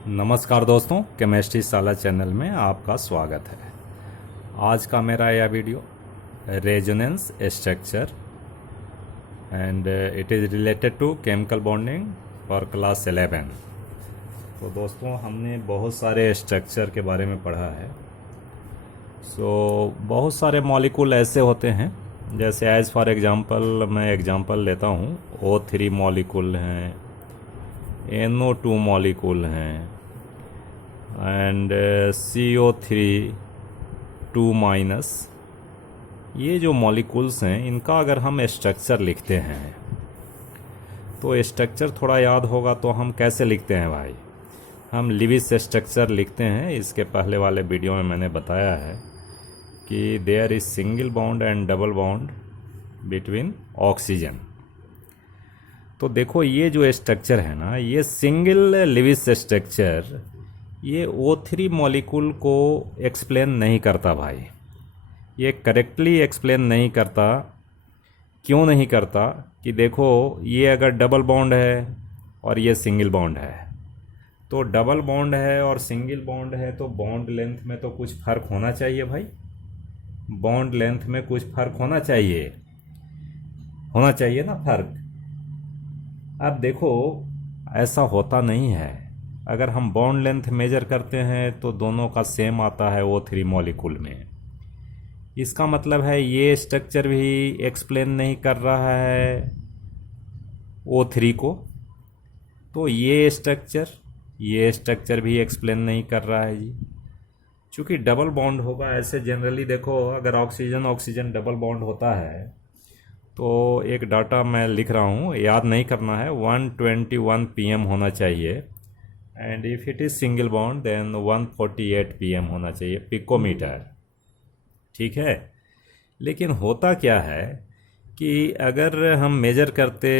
नमस्कार दोस्तों, केमिस्ट्री साला चैनल में आपका स्वागत है। आज का मेरा यह video resonance structure and it is related to chemical bonding for class 11। तो दोस्तों, हमने बहुत सारे स्ट्रक्चर के बारे में पढ़ा है। बहुत सारे मॉलिक्यूल ऐसे होते हैं, जैसे एज़ फॉर एग्जांपल मैं एग्जांपल लेता हूँ, O3 मॉलिक्यूल हैं, NO2 मॉलिक्यूल हैं एंड CO3 2-। ये जो मॉलिक्यूल्स हैं, इनका अगर हम स्ट्रक्चर लिखते हैं तो स्ट्रक्चर थोड़ा याद होगा तो हम कैसे लिखते हैं भाई? हम लिविस स्ट्रक्चर लिखते हैं। इसके पहले वाले वीडियो में मैंने बताया है कि there is single bond and double bond between oxygen. तो देखो, ये जो स्ट्रक्चर है ना, ये सिंगल लिविस स्ट्रक्चर ये O3 मॉलिक्यूल को एक्सप्लेन नहीं करता भाई। ये करेक्टली एक्सप्लेन नहीं करता। क्यों नहीं करता? कि देखो, ये अगर डबल बॉन्ड है और ये सिंगल बॉन्ड है, तो डबल बॉन्ड है और सिंगल बॉन्ड है तो बॉन्ड लेंथ में तो कुछ फ़र्क होना चाहिए भाई। बॉन्ड लेंथ में कुछ फ़र्क होना चाहिए ना फ़र्क। अब देखो, ऐसा होता नहीं है। अगर हम बॉन्ड लेंथ मेजर करते हैं तो दोनों का सेम आता है O3 मॉलिक्यूल में। इसका मतलब है ये स्ट्रक्चर भी एक्सप्लेन नहीं कर रहा है O3 को, तो ये स्ट्रक्चर भी एक्सप्लेन नहीं कर रहा है जी। चूँकि डबल बॉन्ड होगा, ऐसे जनरली देखो, अगर ऑक्सीजन डबल बॉन्ड होता है तो एक डाटा मैं लिख रहा हूँ, याद नहीं करना है, 121 pm होना चाहिए and if it is single bond then 148 pm होना चाहिए पिकोमीटर। ठीक है। लेकिन होता क्या है कि अगर हम मेजर करते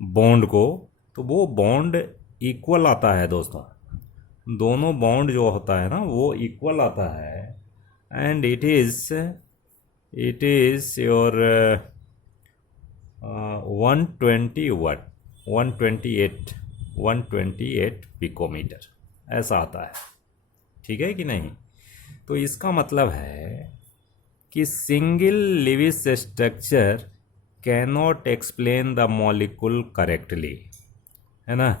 बॉन्ड को तो वो बॉन्ड इक्वल आता है दोस्तों। दोनों बॉन्ड जो होता है ना, वो इक्वल आता है and it is your 128 picometre ऐसा आता है। ठीक है कि नहीं? तो इसका मतलब है कि single Lewis structure cannot explain the molecule correctly, है ना।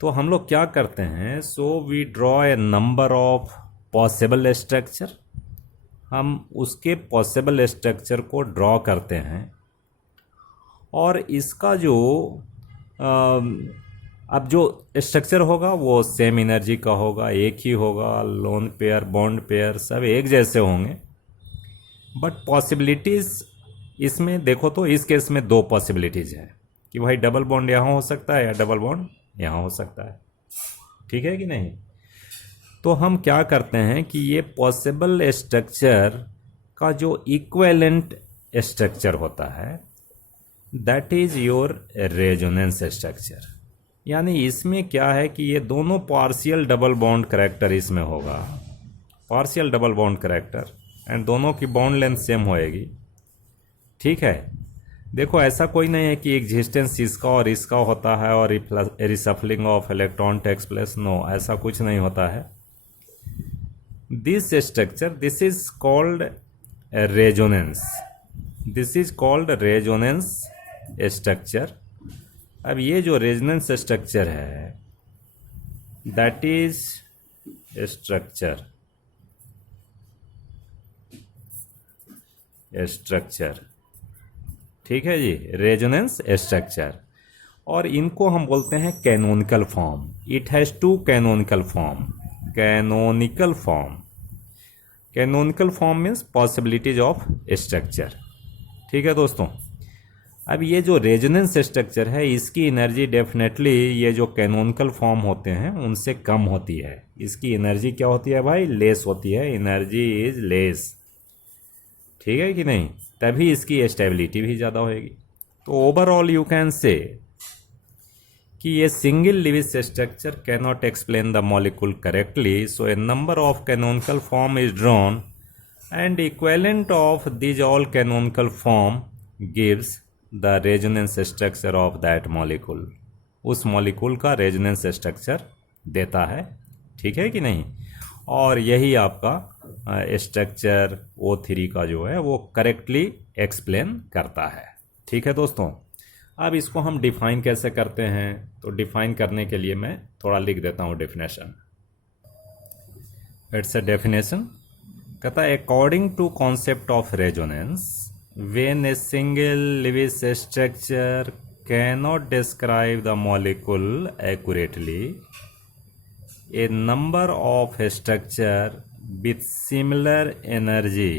तो हम लोग क्या करते हैं, so we draw a number of possible structure. हम उसके पॉसिबल स्ट्रक्चर को ड्रॉ करते हैं और इसका जो अब जो स्ट्रक्चर होगा वो सेम एनर्जी का होगा, एक ही होगा, लोन पेयर बॉन्ड पेयर सब एक जैसे होंगे। बट पॉसिबिलिटीज़ इसमें देखो, तो इस केस में दो पॉसिबिलिटीज़ हैं कि भाई डबल बॉन्ड यहाँ हो सकता है या डबल बॉन्ड यहाँ हो सकता है। ठीक है कि नहीं? तो हम क्या करते हैं कि ये पॉसिबल स्ट्रक्चर का जो इक्विवेलेंट स्ट्रक्चर होता है, that is your resonance structure. यानी इसमें क्या है कि ये दोनों पार्शियल डबल बॉन्ड करैक्टर इसमें होगा, partial double bond character, and दोनों की बॉन्ड लेंथ सेम होएगी। ठीक है। देखो, ऐसा कोई नहीं है कि एग्जिस्टेंस इसका और इसका होता है और reshuffling of electron takes place. No, ऐसा कुछ नहीं होता है। This structure, this is called resonance. This is called resonance structure. अब ये जो रेजोनेंस स्ट्रक्चर है, दैट इज स्ट्रक्चर। ठीक है जी, रेजोनेंस स्ट्रक्चर। और इनको हम बोलते हैं canonical form. It has two canonical form. Canonical form means possibilities of structure. ठीक है दोस्तों। अब ये जो रेजोनेंस स्ट्रक्चर है, इसकी एनर्जी डेफिनेटली ये जो कैनोनिकल फॉर्म होते हैं उनसे कम होती है। इसकी एनर्जी क्या होती है भाई? लेस होती है। Energy is less. ठीक है कि नहीं? तभी इसकी स्टेबिलिटी भी ज़्यादा होगी। तो ओवरऑल यू कैन से कि ये single Lewis structure cannot explain the molecule correctly, so A number of canonical form is drawn and equivalent of this all canonical form gives the resonance structure of that molecule. उस molecule का resonance structure देता है, ठीक है कि नहीं। और यही आपका स्ट्रक्चर O3 का जो है वो करेक्टली एक्सप्लेन करता है, ठीक है दोस्तों। अब इसको हम डिफाइन कैसे करते हैं, तो डिफाइन करने के लिए मैं थोड़ा लिख देता हूँ डेफिनेशन। इट्स अ डेफिनेशन, कहता है according to concept of resonance when a single Lewis structure cannot describe the molecule accurately, a number of structure with similar energy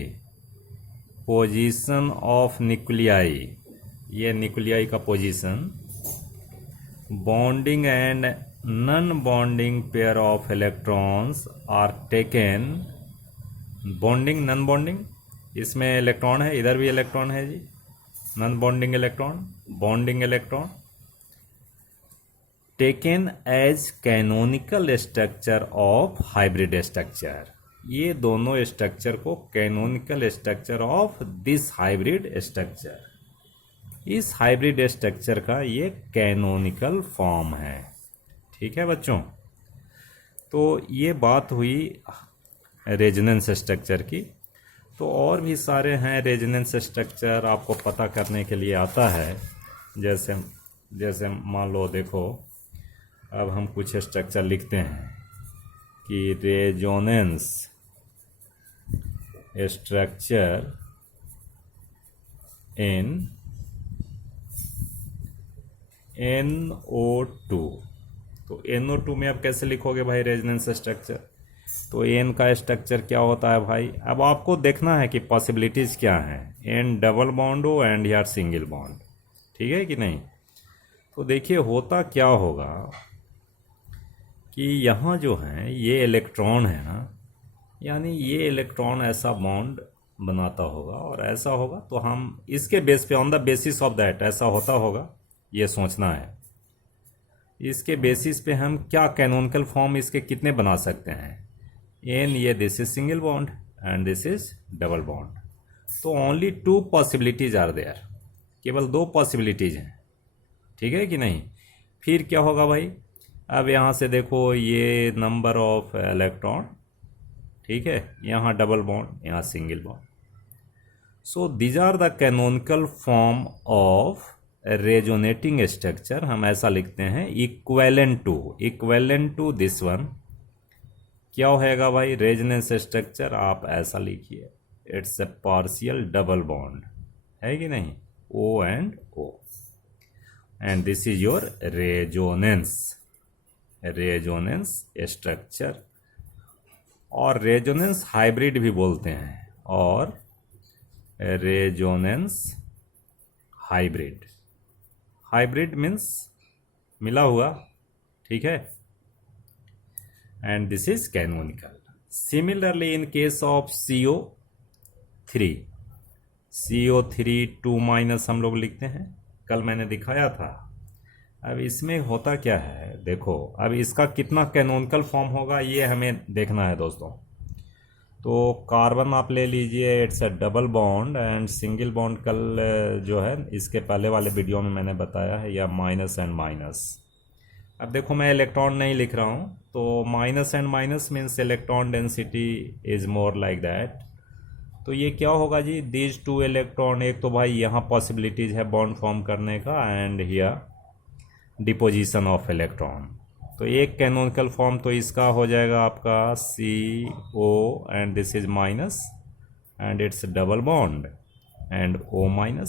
position of nuclei, ये न्यूक्लियाई का position, bonding and non bonding pair of electrons are taken, bonding non bonding, इसमें electron है, इधर भी electron है जी, non bonding electron, bonding electron, taken as canonical structure of hybrid structure, ये दोनों स्ट्रक्चर को canonical structure of this hybrid structure, इस हाइब्रिड स्ट्रक्चर का ये कैनोनिकल फॉर्म है, ठीक है बच्चों। तो ये बात हुई रेजोनेंस स्ट्रक्चर की। तो और भी सारे हैं रेजोनेंस स्ट्रक्चर, आपको पता करने के लिए आता है। जैसे मान लो, देखो अब हम कुछ स्ट्रक्चर लिखते हैं कि रेजोनेंस स्ट्रक्चर इन NO2, तो NO2 में आप कैसे लिखोगे भाई रेजोनेंस स्ट्रक्चर, तो N का स्ट्रक्चर क्या होता है भाई, अब आपको देखना है कि पॉसिबिलिटीज़ क्या हैं, N डबल बॉन्ड हो एंड यार सिंगल बॉन्ड, ठीक है कि नहीं। तो देखिए होता क्या होगा कि यहाँ जो है ये इलेक्ट्रॉन है ना, यानी ये इलेक्ट्रॉन ऐसा बॉन्ड बनाता होगा और ऐसा होगा, तो हम इसके बेस पे on the basis of that ऐसा होता होगा, ये सोचना है। इसके बेसिस पे हम क्या कैनोनिकल फॉर्म इसके कितने बना सकते हैं, एन, ये this is single bond and this is double bond, तो ओनली 2 पॉसिबिलिटीज आर देयर, केवल 2 पॉसिबिलिटीज हैं, ठीक है कि नहीं। फिर क्या होगा भाई, अब यहाँ से देखो ये नंबर ऑफ इलेक्ट्रॉन, ठीक है, यहाँ डबल बॉन्ड, यहाँ single bond, so these are the canonical form of resonating structure, हम ऐसा लिखते हैं इक्वेलेंट टू दिस वन, क्या होएगा भाई रेजोनेंस स्ट्रक्चर, आप ऐसा लिखिए, it's a partial double bond, है कि नहीं, O and O, and this is your resonance structure, और रेजोनेंस हाइब्रिड भी बोलते हैं, और रेजोनेंस हाइब्रिड मीन्स मिला हुआ, ठीक है, and this is canonical. Similarly in case of CO3 2- हम लोग लिखते हैं, कल मैंने दिखाया था। अब इसमें होता क्या है, देखो अब इसका कितना कैनोनिकल फॉर्म होगा ये हमें देखना है दोस्तों। तो कार्बन आप ले लीजिए, it's a double bond and single bond, कल जो है इसके पहले वाले वीडियो में मैंने बताया है, या माइनस एंड माइनस। अब देखो मैं इलेक्ट्रॉन नहीं लिख रहा हूँ, तो minus and minus means electron density is more like that. तो ये क्या होगा जी, दीज 2 इलेक्ट्रॉन, एक तो भाई यहाँ पॉसिबिलिटीज है बॉन्ड फॉर्म करने का, and here deposition of electron. तो एक कैनोनिकल फॉर्म तो इसका हो जाएगा आपका CO and this is minus and it's double bond and O-,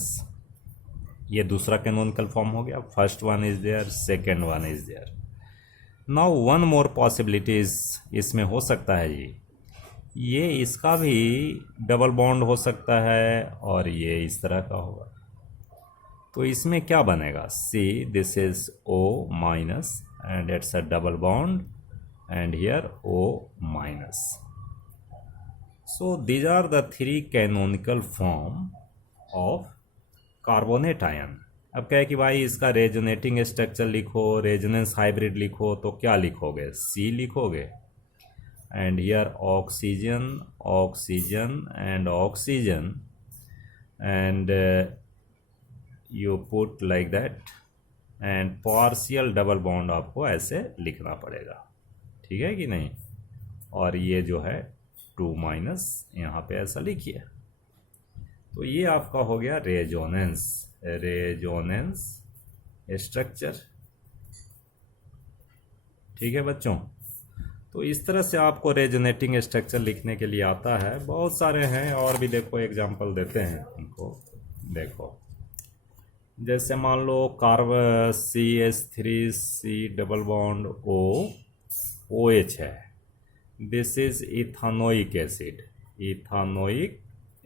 ये दूसरा कैनोनिकल फॉर्म हो गया। First one is there, second one is there. Now one more possibilities इसमें हो सकता है जी, ये इसका भी डबल बॉन्ड हो सकता है और ये इस तरह का होगा। तो इसमें क्या बनेगा, this is O- and it's a double bond and here O-। So these are the 3 canonical form of carbonate ion। अब क्या है कि भाई इसका रेजोनेटिंग स्ट्रक्चर लिखो, रेजोनेंस हाइब्रिड लिखो, तो क्या लिखोगे, C लिखोगे, and here oxygen and oxygen, and you put like that, and partial double bond आपको ऐसे लिखना पड़ेगा, ठीक है कि नहीं। और ये जो है 2 माइनस यहाँ पे ऐसा लिखिए। तो ये आपका हो गया रेजोनेंस स्ट्रक्चर। ठीक है बच्चों, तो इस तरह से आपको रेजोनेटिंग स्ट्रक्चर लिखने के लिए आता है। बहुत सारे हैं और भी, देखो एग्जांपल देते हैं उनको। देखो जैसे मान लो CH3C डबल बॉन्ड OH है। This is ethanoic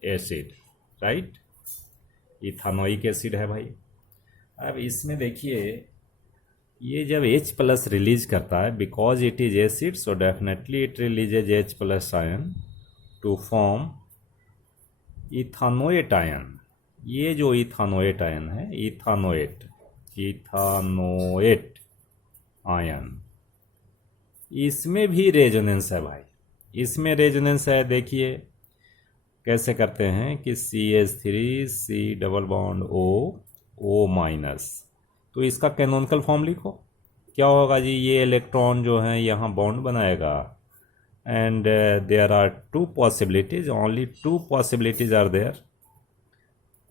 acid, right. Ethanoic acid है भाई। अब इसमें देखिए, ये जब H प्लस रिलीज करता है, because it is acid so definitely it releases H plus ion to form ethanoate ion. ये जो इथानोएट आयन है, इथानोएट आयन, इसमें भी रेजोनेंस है भाई। इसमें रेजोनेंस है, देखिए कैसे करते हैं कि CH3C double bond O minus. तो इसका कैनोनिकल फॉर्म लिखो, क्या होगा जी। ये इलेक्ट्रॉन जो है यहाँ बॉन्ड बनाएगा and there are 2 possibilities, only 2 possibilities are there.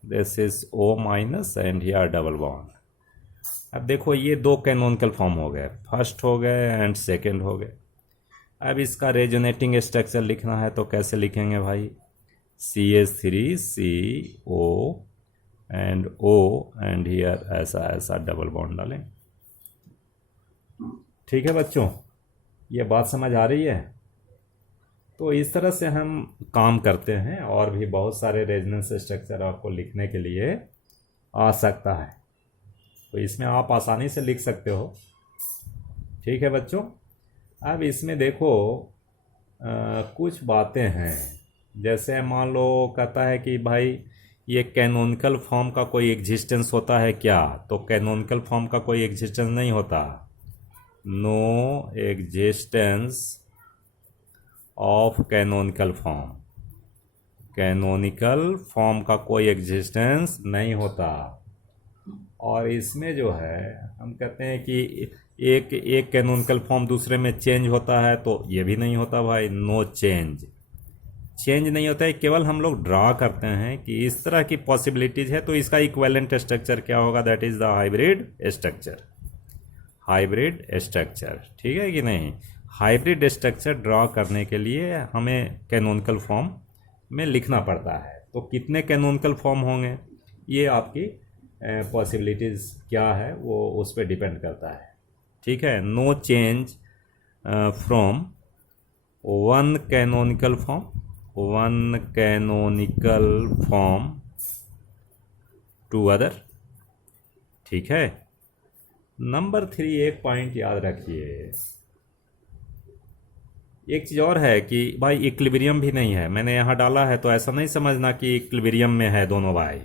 This is O minus and here double bond. अब देखो ये 2 कैनोनिकल फॉर्म हो गए, फर्स्ट हो गए एंड सेकेंड हो गए। अब इसका रेजोनेटिंग स्ट्रक्चर लिखना है तो कैसे लिखेंगे भाई। CH3CO and O and here ऐसा डबल बॉन्ड डालें। ठीक है बच्चों, ये बात समझ आ रही है। तो इस तरह से हम काम करते हैं, और भी बहुत सारे रेजोनेंस स्ट्रक्चर आपको लिखने के लिए आ सकता है, तो इसमें आप आसानी से लिख सकते हो। ठीक है बच्चों, अब इसमें देखो कुछ बातें हैं। जैसे मान लो कहता है कि भाई ये कैनोनिकल फॉर्म का कोई एग्जिस्टेंस होता है क्या, तो कैनोनिकल फॉर्म का कोई एग्जिस्टेंस नहीं होता। No existence of canonical form, canonical form का कोई एग्जिस्टेंस नहीं होता। और इसमें जो है हम कहते हैं कि एक कैनोनिकल फॉर्म दूसरे में चेंज होता है, तो ये भी नहीं होता भाई। नो चेंज नहीं होता है, केवल हम लोग ड्रा करते हैं कि इस तरह की पॉसिबिलिटीज है, तो इसका इक्विवेलेंट स्ट्रक्चर क्या होगा, that is the hybrid structure. ठीक है कि नहीं। हाइब्रिड स्ट्रक्चर ड्रा करने के लिए हमें कैनोनिकल फॉर्म में लिखना पड़ता है। तो कितने कैनोनिकल फॉर्म होंगे, ये आपकी पॉसिबिलिटीज़ क्या है वो उस पर डिपेंड करता है। ठीक है, no change from one canonical form to other. ठीक है। नंबर 3, एक पॉइंट याद रखिए। एक चीज़ और है कि भाई इक्विलिब्रियम भी नहीं है, मैंने यहाँ डाला है, तो ऐसा नहीं समझना कि इक्विलिब्रियम में है दोनों भाई।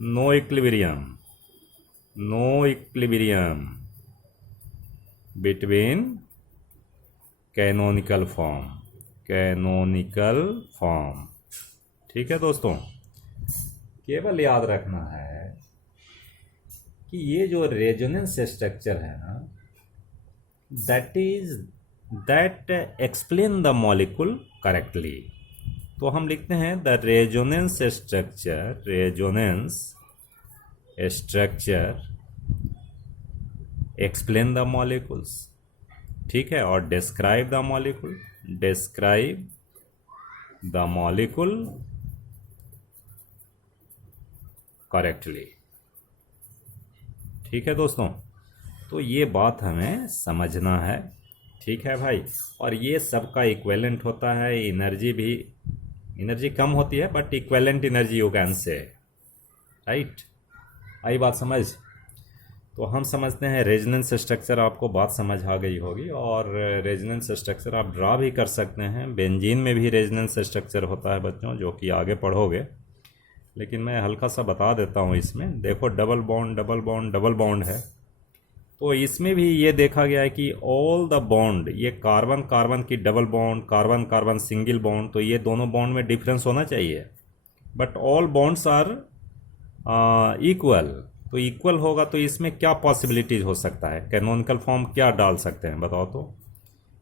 No equilibrium between canonical form. ठीक है दोस्तों, केवल याद रखना है कि ये जो रेजोनेंस स्ट्रक्चर है ना, that explain the molecule correctly. तो हम लिखते हैं the resonance structure explain the molecules. ठीक है, और डिस्क्राइब द मॉलिक्यूल करेक्टली। ठीक है दोस्तों, तो ये बात हमें समझना है। ठीक है भाई, और ये सबका इक्विवेलेंट होता है। एनर्जी कम होती है but equivalent energy you can say, right. आई बात समझ। तो हम समझते हैं रेजोनेंस स्ट्रक्चर, आपको बात समझ आ गई होगी। और रेजोनेंस स्ट्रक्चर आप ड्रा भी कर सकते हैं। बेंजीन में भी रेजोनेंस स्ट्रक्चर होता है बच्चों, जो कि आगे पढ़ोगे, लेकिन मैं हल्का सा बता देता हूँ। इसमें देखो डबल बॉन्ड है, तो इसमें भी ये देखा गया है कि ऑल द बॉन्ड, ये कार्बन कार्बन की double bond, carbon carbon single bond, तो ये दोनों बॉन्ड में डिफरेंस होना चाहिए, but all bonds are equal. तो इक्वल होगा तो इसमें क्या पॉसिबिलिटीज हो सकता है, कैनोनिकल फॉर्म क्या डाल सकते हैं बताओ तो।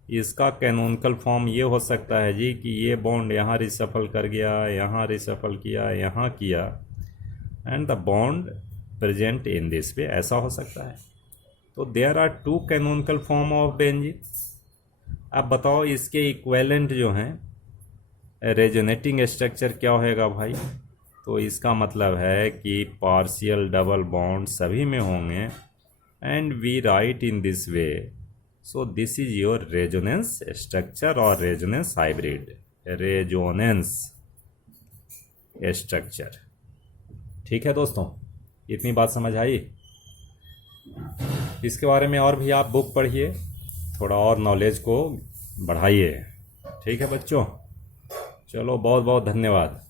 इसका कैनोनिकल फॉर्म ये हो सकता है जी कि ये बॉन्ड यहाँ रिसफल कर गया, यहाँ रिसफल किया, यहाँ किया, and the bond present in this way, ऐसा हो सकता है। तो there are two canonical form of benzene. अब बताओ इसके इक्वेलेंट जो हैं रेजोनेटिंग स्ट्रक्चर क्या होएगा भाई? तो इसका मतलब है कि पार्शियल डबल बॉन्ड सभी में होंगे, and we write in this way, so this is your resonance structure और रेजोनेंस हाइब्रिड, रेजोनेंस स्ट्रक्चर। ठीक है दोस्तों, इतनी बात समझ आई? इसके बारे में और भी आप बुक पढ़िए, थोड़ा और नॉलेज को बढ़ाइए। ठीक है बच्चों, चलो बहुत बहुत धन्यवाद।